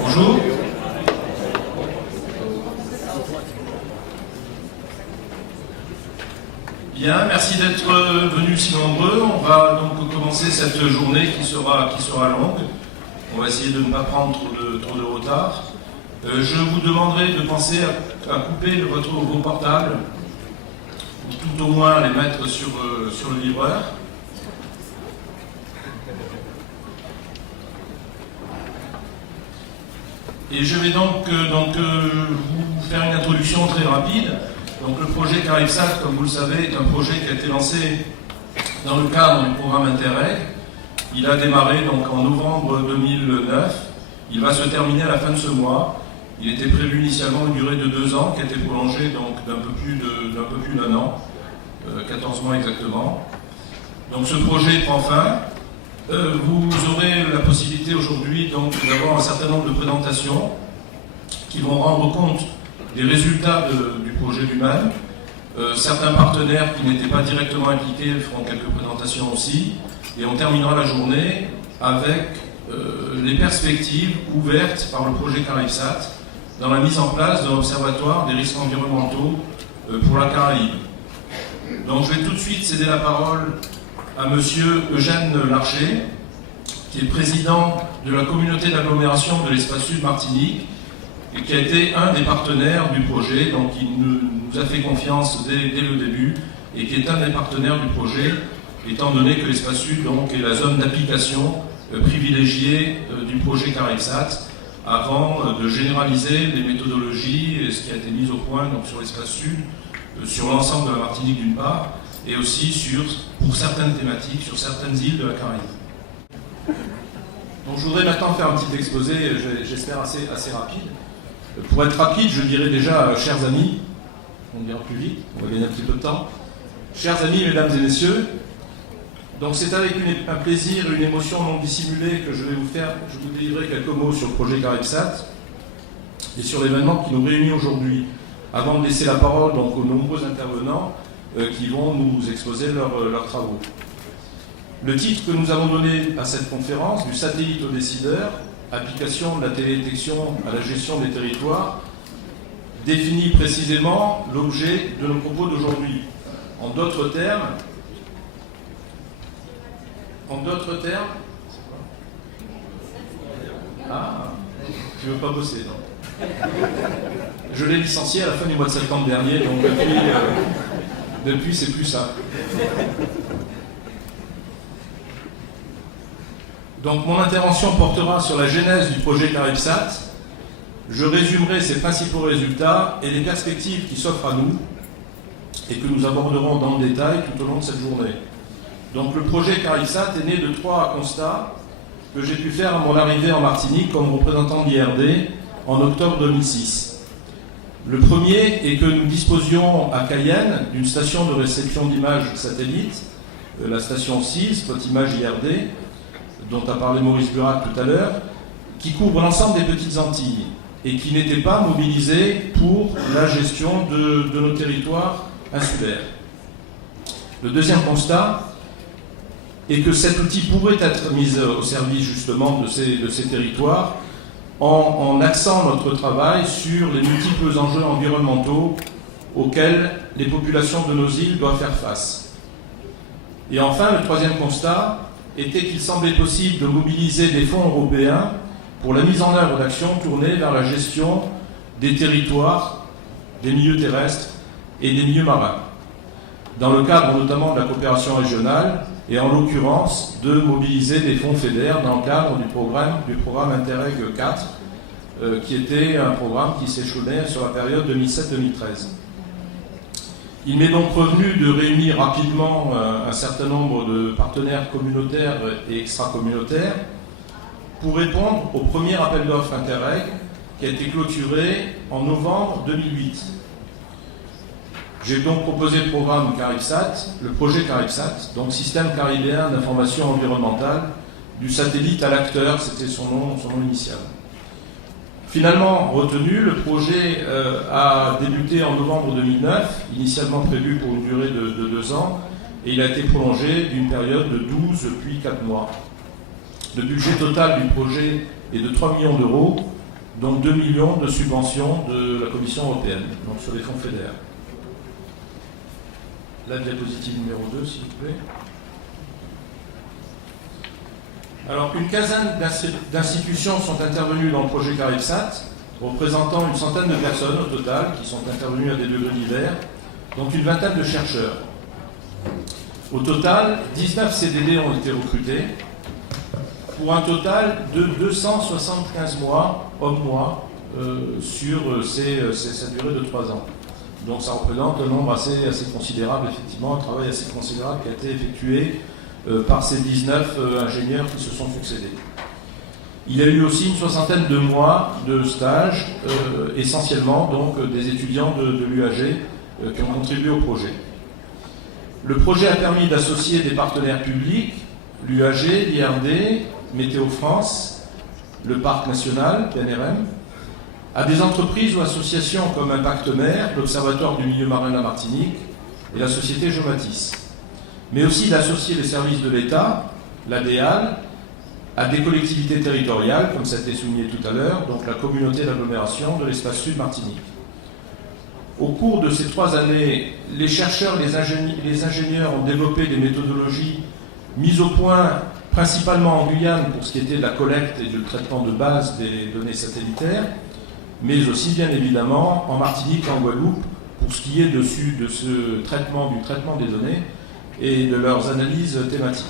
Bonjour. Bien, merci d'être venus si nombreux. On va donc commencer cette journée qui sera longue. On va essayer de ne pas prendre trop de retard. Je vous demanderai de penser à couper vos portables, ou tout au moins les mettre sur le vibreur. Et je vais donc vous faire une introduction très rapide. Donc le projet CARIBSAT, comme vous le savez, est un projet qui a été lancé dans le cadre du programme Interreg. Il a démarré donc en novembre 2009. Il va se terminer à la fin de ce mois. Il était prévu initialement une durée de 2 ans, qui a été prolongée donc d'un peu plus d'un an, 14 mois exactement. Donc ce projet prend fin. Vous aurez la possibilité aujourd'hui donc d'avoir un certain nombre de présentations qui vont rendre compte des résultats du projet lui-même. Certains partenaires qui n'étaient pas directement impliqués feront quelques présentations aussi. Et on terminera la journée avec les perspectives ouvertes par le projet CARIBSAT dans la mise en place de l'Observatoire des risques environnementaux pour la Caraïbe. Donc je vais tout de suite céder la parole à monsieur Eugène Larcher, qui est président de la communauté d'agglomération de l'espace sud Martinique et qui a été un des partenaires du projet, donc il nous a fait confiance dès le début et qui est un des partenaires du projet, étant donné que l'espace sud donc, est la zone d'application privilégiée du projet CARIBSAT avant de généraliser les méthodologies et ce qui a été mis au point donc, sur l'espace sud, sur l'ensemble de la Martinique d'une part, et aussi pour certaines thématiques, sur certaines îles de la Caraïbe. Donc je voudrais maintenant faire un petit exposé, j'espère assez rapide. Pour être rapide, je dirais déjà, chers amis, on dira plus vite, on va gagner un petit peu de temps. Chers amis, mesdames et messieurs, donc c'est avec un plaisir, une émotion non dissimulée que je vais vous délivrer quelques mots sur le projet CARIBSAT et sur l'événement qui nous réunit aujourd'hui, avant de laisser la parole donc, aux nombreux intervenants qui vont nous exposer leurs travaux. Le titre que nous avons donné à cette conférence, du satellite aux décideurs, application de la télédétection à la gestion des territoires, définit précisément l'objet de nos propos d'aujourd'hui. En d'autres termes, tu veux pas bosser, non? Je l'ai licencié à la fin du mois de septembre dernier, donc depuis c'est plus ça. Donc mon intervention portera sur la genèse du projet CARIBSAT. Je résumerai ses principaux résultats et les perspectives qui s'offrent à nous et que nous aborderons dans le détail tout au long de cette journée. Donc le projet CARIBSAT est né de 3 constats que j'ai pu faire à mon arrivée en Martinique comme représentant de l'IRD en octobre 2006. Le premier est que nous disposions à Cayenne d'une station de réception d'images satellites, la station CIL, Spot Image IRD, dont a parlé Maurice Burat tout à l'heure, qui couvre l'ensemble des petites Antilles et qui n'était pas mobilisée pour la gestion de nos territoires insulaires. Le deuxième constat est que cet outil pourrait être mis au service justement de ces territoires en axant notre travail sur les multiples enjeux environnementaux auxquels les populations de nos îles doivent faire face. Et enfin, le troisième constat était qu'il semblait possible de mobiliser des fonds européens pour la mise en œuvre d'actions tournées vers la gestion des territoires, des milieux terrestres et des milieux marins, dans le cadre notamment de la coopération régionale et en l'occurrence de mobiliser des fonds FEDER dans le cadre du programme Interreg 4, qui était un programme qui s'échelonnait sur la période 2007-2013. Il m'est donc revenu de réunir rapidement un certain nombre de partenaires communautaires et extra-communautaires pour répondre au premier appel d'offres Interreg qui a été clôturé en novembre 2008. J'ai donc proposé le programme CARIBSAT, le projet CARIBSAT, donc Système caribéen d'information environnementale, du satellite à l'acteur, c'était son nom initial. Finalement retenu, le projet a débuté en novembre 2009, initialement prévu pour une durée de 2 ans, et il a été prolongé d'une période de 12 puis 4 mois. Le budget total du projet est de 3 millions d'euros, dont 2 millions de subventions de la Commission européenne, donc sur les fonds FEDER. La diapositive numéro 2, s'il vous plaît. Alors, une quinzaine d'institutions sont intervenues dans le projet CARIPSAT, représentant une centaine de personnes au total, qui sont intervenues à des degrés divers, dont une vingtaine de chercheurs. Au total, 19 CDD ont été recrutés, pour un total de 275 mois, hommes-mois, sur cette durée de 3 ans. Donc ça représente un nombre assez considérable, effectivement, un travail assez considérable qui a été effectué par ces 19 ingénieurs qui se sont succédés. Il y a eu aussi une soixantaine de mois de stage, essentiellement donc des étudiants de l'UAG qui ont contribué au projet. Le projet a permis d'associer des partenaires publics, l'UAG, l'IRD, Météo France, le Parc National, PNRM, à des entreprises ou associations comme Impact Mer, l'Observatoire du milieu marin de la Martinique et la société Geomatis. Mais aussi d'associer les services de l'État, l'ADEAL, à des collectivités territoriales, comme ça a été souligné tout à l'heure, donc la communauté d'agglomération de l'espace sud Martinique. Au cours de ces 3 années, les chercheurs et les ingénieurs ont développé des méthodologies mises au point principalement en Guyane pour ce qui était de la collecte et du traitement de base des données satellitaires, mais aussi bien évidemment en Martinique et en Guadeloupe pour ce qui est de ce traitement, du traitement des données et de leurs analyses thématiques.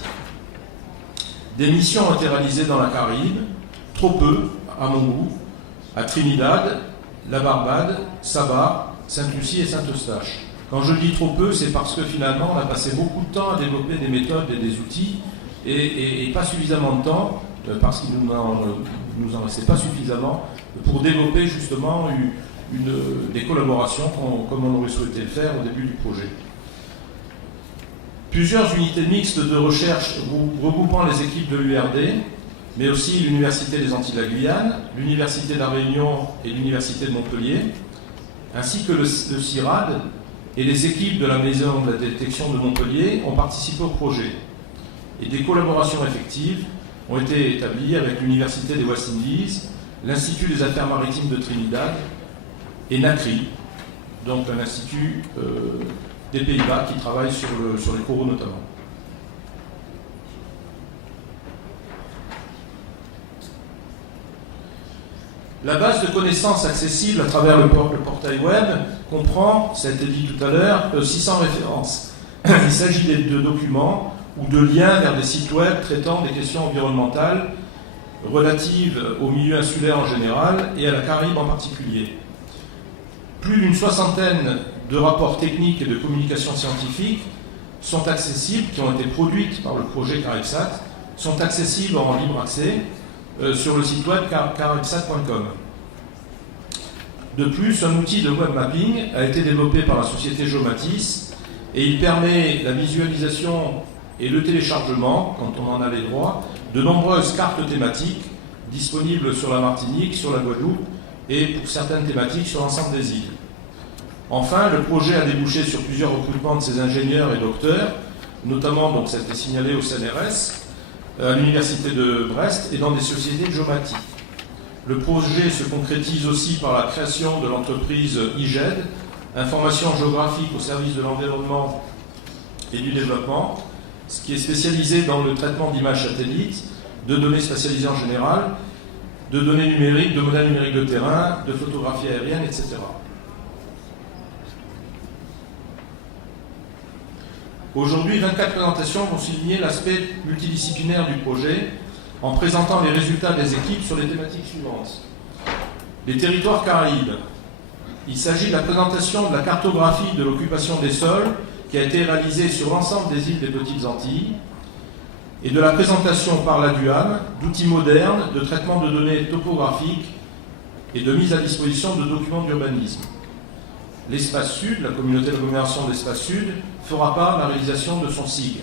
Des missions ont été réalisées dans la Caraïbe, trop peu, à mon goût, à Trinidad, la Barbade, Saba, Sainte-Lucie et Saint-Eustache. Quand je dis trop peu, c'est parce que finalement on a passé beaucoup de temps à développer des méthodes et des outils et pas suffisamment de temps, parce qu'il nous en restait pas suffisamment, pour développer justement des collaborations comme on aurait souhaité le faire au début du projet. Plusieurs unités mixtes de recherche regroupant les équipes de l'URD, mais aussi l'Université des Antilles de la Guyane, l'Université de la Réunion et l'Université de Montpellier, ainsi que le CIRAD et les équipes de la Maison de la détection de Montpellier ont participé au projet. Et des collaborations effectives ont été établies avec l'Université des West Indies, l'Institut des Affaires maritimes de Trinidad et NACRI, donc un institut des Pays-Bas qui travaille sur les coraux notamment. La base de connaissances accessible à travers le portail web comprend, ça a été dit tout à l'heure, 600 références. Il s'agit de documents ou de liens vers des sites web traitant des questions environnementales relatives au milieu insulaire en général et à la Caraïbe en particulier. Plus d'une soixantaine de rapports techniques et de communication scientifique sont accessibles, qui ont été produites par le projet CARIPSAT, sont accessibles en libre accès sur le site web caripsat.com. De plus, un outil de web mapping a été développé par la société Geomatis et il permet la visualisation et le téléchargement, quand on en a les droits, de nombreuses cartes thématiques disponibles sur la Martinique, sur la Guadeloupe et pour certaines thématiques sur l'ensemble des îles. Enfin, le projet a débouché sur plusieurs recrutements de ses ingénieurs et docteurs, notamment, donc ça a été signalé au CNRS, à l'Université de Brest et dans des sociétés de géomatique. Le projet se concrétise aussi par la création de l'entreprise IGED, Information géographique au service de l'environnement et du développement, ce qui est spécialisé dans le traitement d'images satellites, de données spatialisées en général, de données numériques, de modèles numériques de terrain, de photographie aérienne, etc. Aujourd'hui, 24 présentations vont souligner l'aspect multidisciplinaire du projet en présentant les résultats des équipes sur les thématiques suivantes. Les territoires Caraïbes. Il s'agit de la présentation de la cartographie de l'occupation des sols qui a été réalisée sur l'ensemble des îles des Petites Antilles et de la présentation par la DUAM d'outils modernes de traitement de données topographiques et de mise à disposition de documents d'urbanisme. L'espace sud, la communauté d'agglomération de l'espace sud, fera part de la réalisation de son SIG.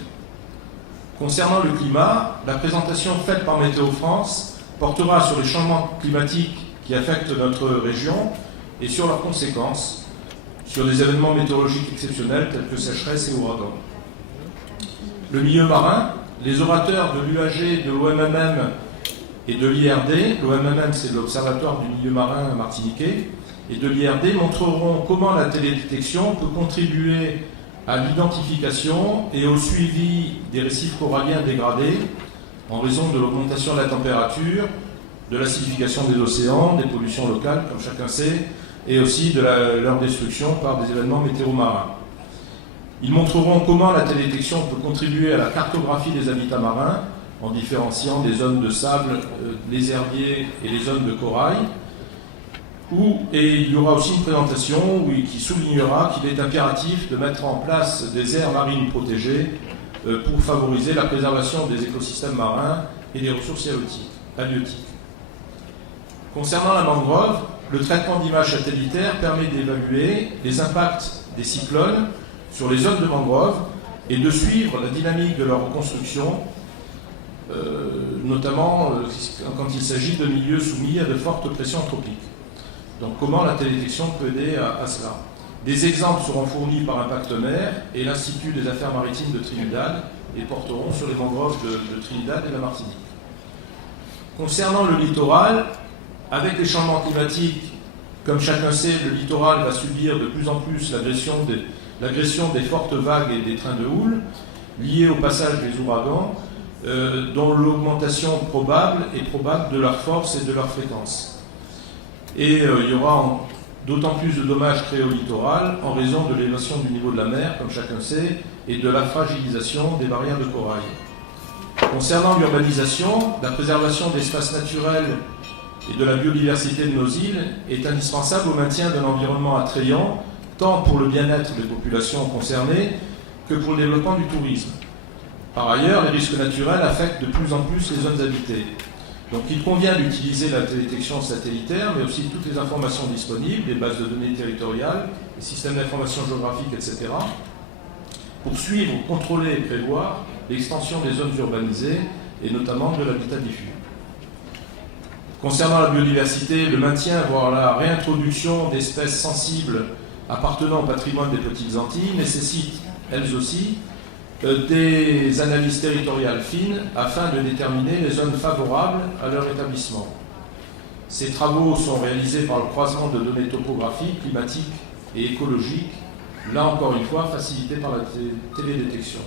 Concernant le climat, la présentation faite par Météo France portera sur les changements climatiques qui affectent notre région et sur leurs conséquences sur des événements météorologiques exceptionnels tels que sécheresse et ouragans. Le milieu marin, les orateurs de l'UAG, de l'OMMM et de l'IRD, l'OMMM c'est l'Observatoire du milieu marin martiniquais, et de l'IRD montreront comment la télédétection peut contribuer à l'identification et au suivi des récifs coralliens dégradés en raison de l'augmentation de la température, de l'acidification des océans, des pollutions locales, comme chacun sait, et aussi de leur destruction par des événements météo-marins. Ils montreront comment la télédétection peut contribuer à la cartographie des habitats marins en différenciant des zones de sable, les herbiers et les zones de corail. Et il y aura aussi une présentation qui soulignera qu'il est impératif de mettre en place des aires marines protégées pour favoriser la préservation des écosystèmes marins et des ressources halieutiques. Concernant la mangrove, le traitement d'images satellitaires permet d'évaluer les impacts des cyclones sur les zones de mangrove et de suivre la dynamique de leur reconstruction, notamment quand il s'agit de milieux soumis à de fortes pressions anthropiques. Donc comment la télédétection peut aider à cela? Des exemples seront fournis par Impact Mer et l'Institut des Affaires Maritimes de Trinidad et porteront sur les mangroves de Trinidad et la Martinique. Concernant le littoral, avec les changements climatiques, comme chacun sait, le littoral va subir de plus en plus l'agression des fortes vagues et des trains de houle liés au passage des ouragans, dont l'augmentation probable de leur force et de leur fréquence. Et il y aura d'autant plus de dommages créés au littoral en raison de l'élévation du niveau de la mer, comme chacun sait, et de la fragilisation des barrières de corail. Concernant l'urbanisation, la préservation d'espaces naturels et de la biodiversité de nos îles est indispensable au maintien d'un environnement attrayant, tant pour le bien-être des populations concernées que pour le développement du tourisme. Par ailleurs, les risques naturels affectent de plus en plus les zones habitées. Donc il convient d'utiliser la télédétection satellitaire, mais aussi toutes les informations disponibles, les bases de données territoriales, les systèmes d'information géographique, etc., pour suivre, contrôler et prévoir l'extension des zones urbanisées et notamment de l'habitat diffus. Concernant la biodiversité, le maintien, voire la réintroduction d'espèces sensibles appartenant au patrimoine des Petites Antilles nécessite, elles aussi, des analyses territoriales fines afin de déterminer les zones favorables à leur établissement. Ces travaux sont réalisés par le croisement de données topographiques, climatiques et écologiques, là encore une fois facilités par la télédétection.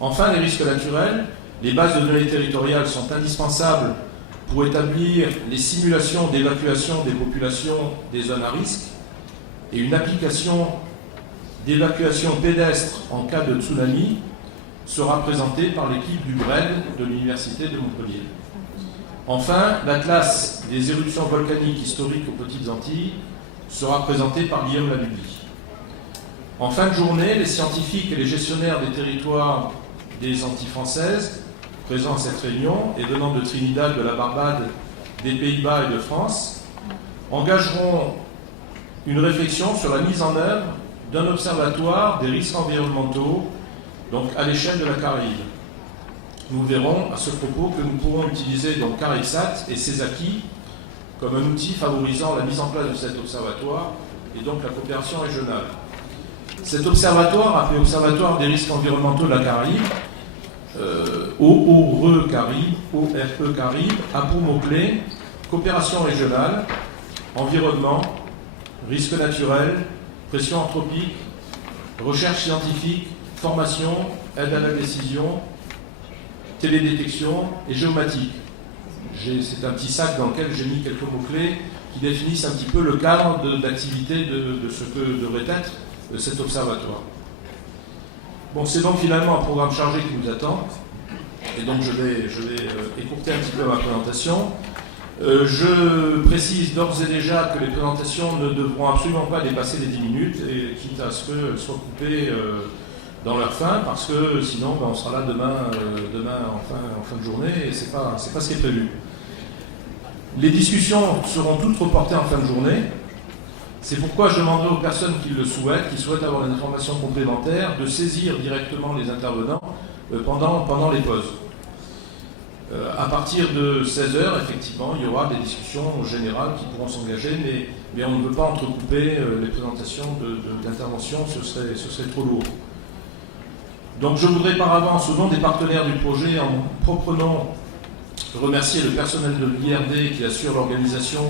Enfin, les risques naturels, les bases de données territoriales sont indispensables pour établir les simulations d'évacuation des populations des zones à risque et une application d'évacuation pédestre en cas de tsunami sera présentée par l'équipe du GRED de l'Université de Montpellier. Enfin, l'atlas des éruptions volcaniques historiques aux Petites Antilles sera présenté par Guillaume Laluby. En fin de journée, les scientifiques et les gestionnaires des territoires des Antilles françaises présents à cette réunion et venant de Trinidad, de la Barbade, des Pays-Bas et de France engageront une réflexion sur la mise en œuvre d'un observatoire des risques environnementaux, donc à l'échelle de la Caraïbe. Nous verrons à ce propos que nous pourrons utiliser donc CARIBSAT et ses acquis comme un outil favorisant la mise en place de cet observatoire et donc la coopération régionale. Cet observatoire, appelé Observatoire des risques environnementaux de la Caraïbe, ORE Caraïbe, a pour mots-clés coopération régionale, environnement, risques naturels, pression anthropique, recherche scientifique, formation, aide à la décision, télédétection et géomatique. C'est un petit sac dans lequel j'ai mis quelques mots-clés qui définissent un petit peu le cadre d'activité de ce que devrait être cet observatoire. Bon, c'est donc finalement un programme chargé qui nous attend, et donc je vais écourter un petit peu ma présentation. Je précise d'ores et déjà que les présentations ne devront absolument pas dépasser les 10 minutes, et quitte à ce qu'elles soient coupées dans leur fin, parce que sinon on sera là demain en fin de journée, et c'est pas ce qui est prévu. Les discussions seront toutes reportées en fin de journée. C'est pourquoi je demanderai aux personnes qui souhaitent avoir des informations complémentaires, de saisir directement les intervenants pendant les pauses. À partir de 16h, effectivement, il y aura des discussions générales qui pourront s'engager, mais on ne veut pas entrecouper les présentations d'interventions, ce serait trop lourd. Donc je voudrais par avance, au nom des partenaires du projet, en mon propre nom, remercier le personnel de l'IRD qui assure l'organisation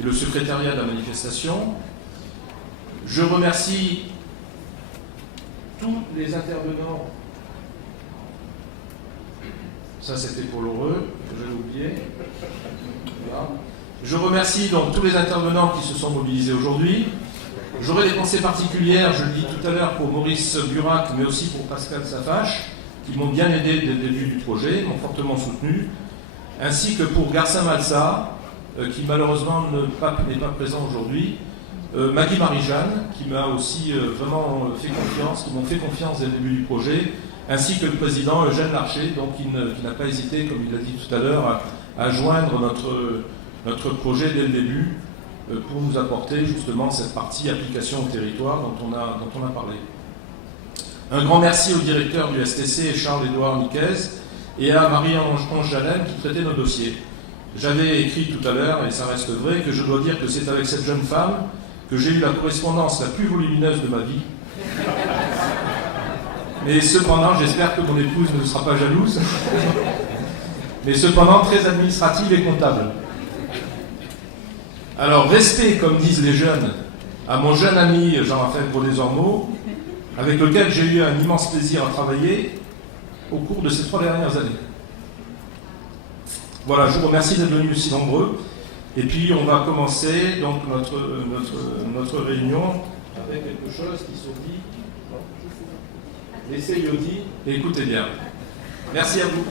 et le secrétariat de la manifestation. Je remercie tous les intervenants. Ça, c'était pour l'heureux, je l'ai oublié. Voilà. Je remercie donc tous les intervenants qui se sont mobilisés aujourd'hui. J'aurai des pensées particulières, je le dis tout à l'heure, pour Maurice Burac, mais aussi pour Pascal Safache, qui m'ont bien aidé dès le début du projet, m'ont fortement soutenu, ainsi que pour Garcin Malsa, qui malheureusement n'est pas présent aujourd'hui, Maggie Marie-Jeanne, qui m'a aussi vraiment fait confiance, qui m'ont fait confiance dès le début du projet, ainsi que le président Eugène Larcher, donc, qui n'a pas hésité, comme il l'a dit tout à l'heure, à joindre notre projet dès le début pour nous apporter justement cette partie application au territoire dont on a parlé. Un grand merci au directeur du STC, Charles-Édouard Niquez, et à Marie-Ange Jalem qui traitait nos dossiers. J'avais écrit tout à l'heure, et ça reste vrai, que je dois dire que c'est avec cette jeune femme que j'ai eu la correspondance la plus volumineuse de ma vie. Mais cependant, j'espère que mon épouse ne sera pas jalouse, mais cependant très administrative et comptable. Alors, respect, comme disent les jeunes, à mon jeune ami Jean-Raphaël Brodé-Zormo, avec lequel j'ai eu un immense plaisir à travailler au cours de ces 3 dernières années. Voilà, je vous remercie d'être venus aussi nombreux. Et puis, on va commencer donc notre réunion avec quelque chose qui se dit. Laissez Yodi et écoutez bien. Merci à vous.